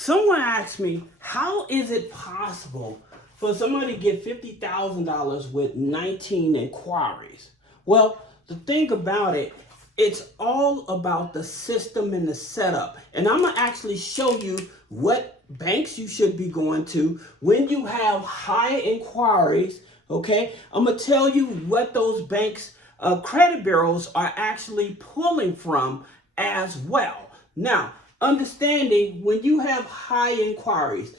Someone asked me, how is it possible for somebody to get $50,000 with 19 inquiries? Well, the thing about it, it's all about the system and the setup. And I'm going to actually show you what banks you should be going to when you have high inquiries. Okay, I'm going to tell you what those banks, credit bureaus are actually pulling from as well. Now, understanding when you have high inquiries,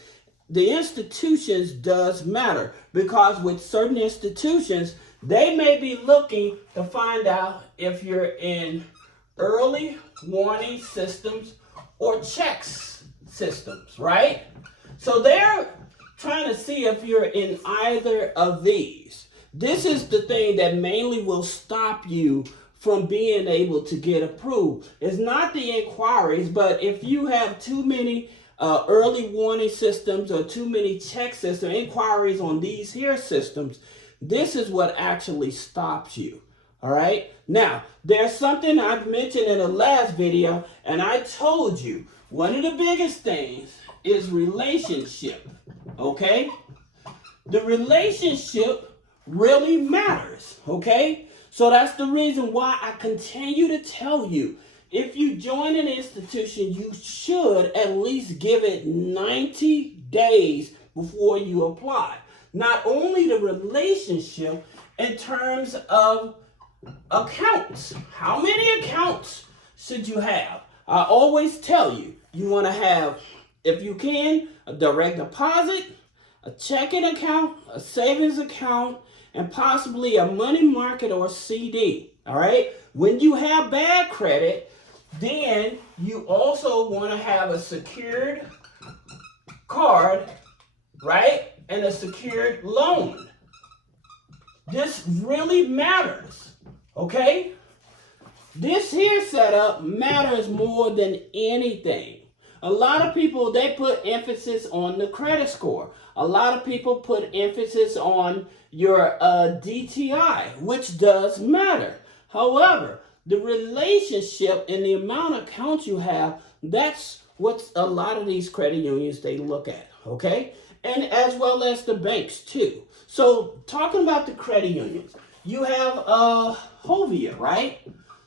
the institutions does matter, because with certain institutions, they may be looking to find out if you're in early warning systems or checks systems, right? So they're trying to see if you're in either of these. This is the thing that mainly will stop you from being able to get approved. It's not the inquiries, but if you have too many early warning systems or too many check system inquiries on these here systems, this is what actually stops you. All right. Now, there's something I've mentioned in the last video, and I told you one of the biggest things is relationship. Okay. The relationship really matters. Okay. So that's the reason why I continue to tell you, if you join an institution, you should at least give it 90 days before you apply. Not only the relationship in terms of accounts. How many accounts should you have? I always tell you, you want to have, if you can, a direct deposit, a checking account, a savings account, and possibly a money market or CD. All right. When you have bad credit, then you also want to have a secured card, right? And a secured loan. This really matters. Okay. This here setup matters more than anything. A lot of people, they put emphasis on the credit score. A lot of people put emphasis on your DTI, which does matter. However, the relationship and the amount of accounts you have, that's what a lot of these credit unions, they look at, okay? And as well as the banks too. So talking about the credit unions, you have Hovia, right?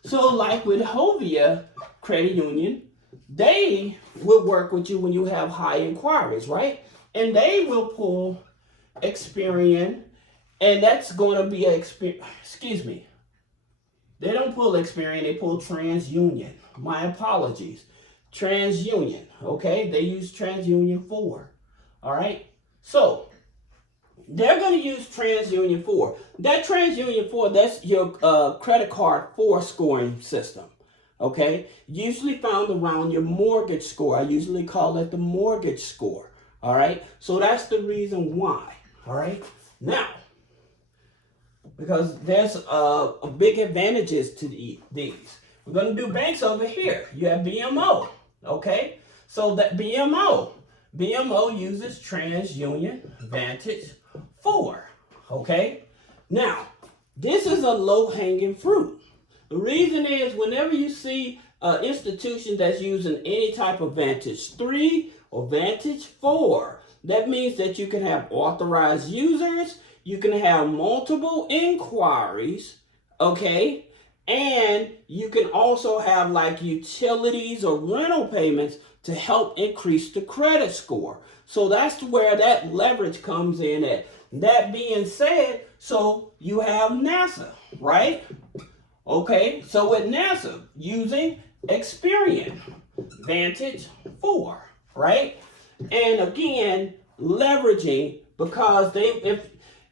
So like with Hovia Credit Union, they will work with you when you have high inquiries, right? And they will pull Experian, and that's going to be excuse me. They don't pull Experian, they pull TransUnion. My apologies. TransUnion, okay? They use TransUnion 4, all right? So they're going to use TransUnion 4. That TransUnion 4, that's your credit card 4 scoring system. Okay, usually found around your mortgage score. I usually call it the mortgage score. All right, so that's the reason why. All right, now, because there's a big advantages to these. We're going to do banks over here. You have BMO. Okay, so that BMO uses TransUnion Vantage 4. Okay, now this is a low-hanging fruit. The reason is, whenever you see an institution that's using any type of Vantage 3 or Vantage 4, that means that you can have authorized users, you can have multiple inquiries, okay? And you can also have like utilities or rental payments to help increase the credit score. So that's where that leverage comes in at. That being said, so you have NASA, right? Okay, so with NASA, using Experian Vantage 4, right? And again, leveraging, because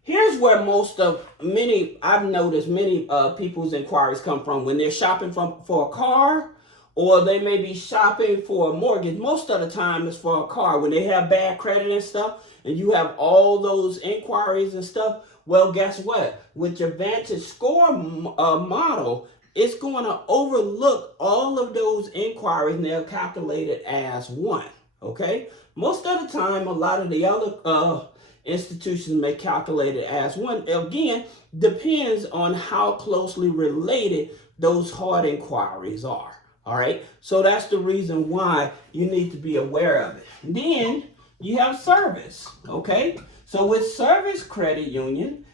here's where I've noticed many people's inquiries come from when they're shopping for a car, or they may be shopping for a mortgage. Most of the time it's for a car. When they have bad credit and stuff, and you have all those inquiries and stuff, well, guess what? With your Vantage score model, it's going to overlook all of those inquiries, and they're calculated as one. Okay? Most of the time, a lot of the other institutions may calculate it as one. Again, depends on how closely related those hard inquiries are. All right, so that's the reason why you need to be aware of it. Then you have service, okay? So with Service Credit Union,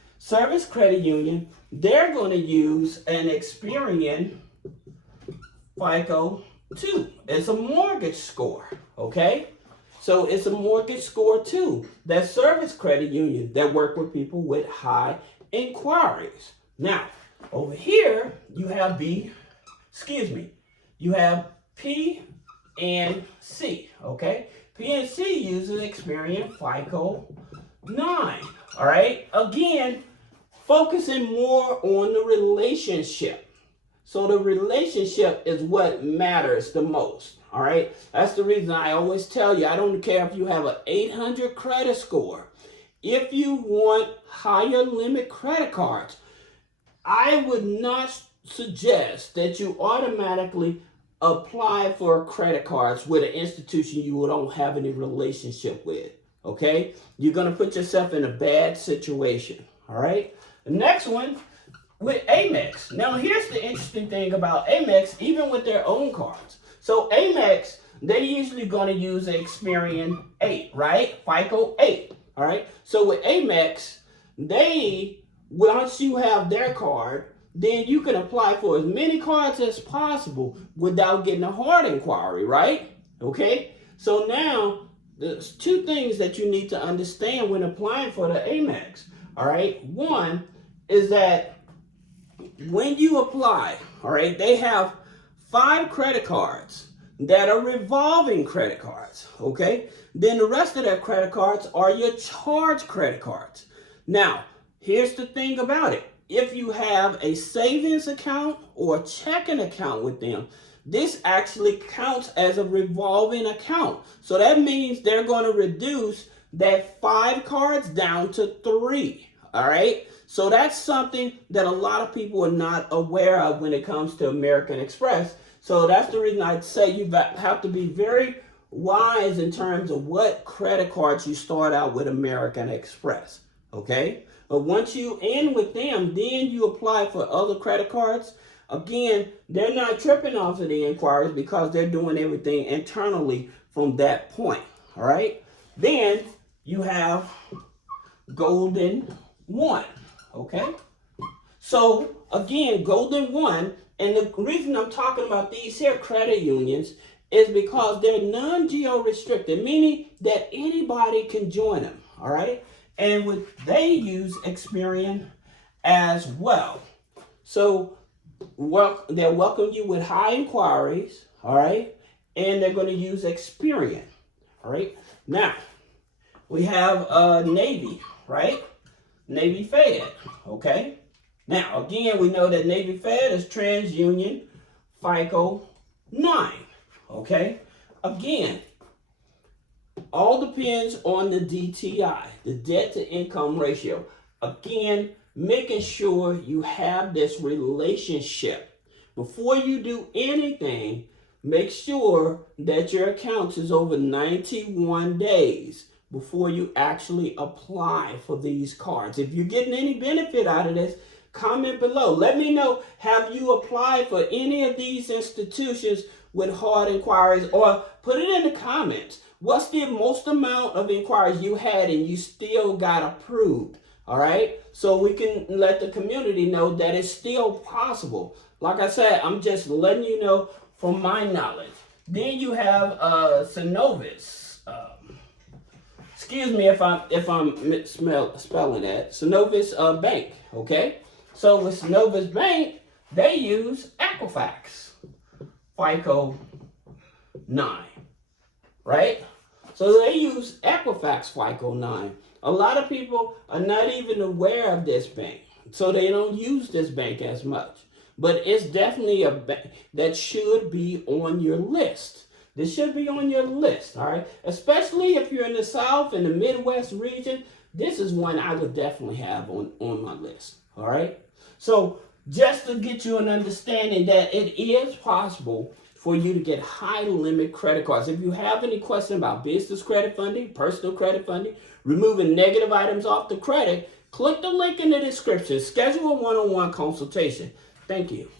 they're going to use an Experian FICO 2. It's a mortgage score, okay? So it's a mortgage score too. That Service Credit Union that work with people with high inquiries. Now, over here, you have you have P and C, okay? P and C uses Experian FICO 9, all right? Again, focusing more on the relationship. So the relationship is what matters the most, all right? That's the reason I always tell you, I don't care if you have an 800 credit score. If you want higher limit credit cards, I would not suggest that you automatically apply for credit cards with an institution you don't have any relationship with, okay? You're going to put yourself in a bad situation, all right? The next one, with Amex. Now, here's the interesting thing about Amex, even with their own cards. So Amex, they're usually going to use an Experian 8, right? FICO 8, all right? So with Amex, once you have their card, then you can apply for as many cards as possible without getting a hard inquiry, right? Okay? So now, there's two things that you need to understand when applying for the Amex, all right? One is that when you apply, all right, they have 5 credit cards that are revolving credit cards, okay? Then the rest of their credit cards are your charge credit cards. Now, here's the thing about it. If you have a savings account or a checking account with them, this actually counts as a revolving account. So that means they're going to reduce that 5 cards down to 3, all right? So that's something that a lot of people are not aware of when it comes to American Express. So that's the reason I'd say you have to be very wise in terms of what credit cards you start out with American Express, okay? But once you end with them, then you apply for other credit cards. Again, they're not tripping off of the inquiries because they're doing everything internally from that point, all right? Then you have Golden One, okay? So again, Golden One, and the reason I'm talking about these here credit unions is because they're non-geo restricted, meaning that anybody can join them, all right? And they use Experian as well. So they'll welcome you with high inquiries, all right? And they're going to use Experian, all right? Now, we have Navy, right? Navy Fed, okay? Now, again, we know that Navy Fed is TransUnion FICO 9, okay? Again, all depends on the DTI, the debt to income ratio. Again, making sure you have this relationship. Before you do anything, make sure that your account is over 91 days before you actually apply for these cards. If you're getting any benefit out of this, comment below. Let me know, have you applied for any of these institutions with hard inquiries, or put it in the comments. What's the most amount of inquiries you had and you still got approved? All right, so we can let the community know that it's still possible. Like I said, I'm just letting you know from my knowledge. Then you have Synovus. Excuse me if I'm spelling that. Synovus Bank. Okay, so with Synovus Bank, they use Equifax FICO 9, right? So they use Equifax FICO 9. A lot of people are not even aware of this bank, so they don't use this bank as much. But it's definitely a bank that should be on your list. This should be on your list, all right? Especially if you're in the South and the Midwest region, this is one I would definitely have on my list, all right? So just to get you an understanding that it is possible for you to get high limit credit cards. If you have any question about business credit funding, personal credit funding, removing negative items off the credit, click the link in the description. Schedule a one-on-one consultation. Thank you.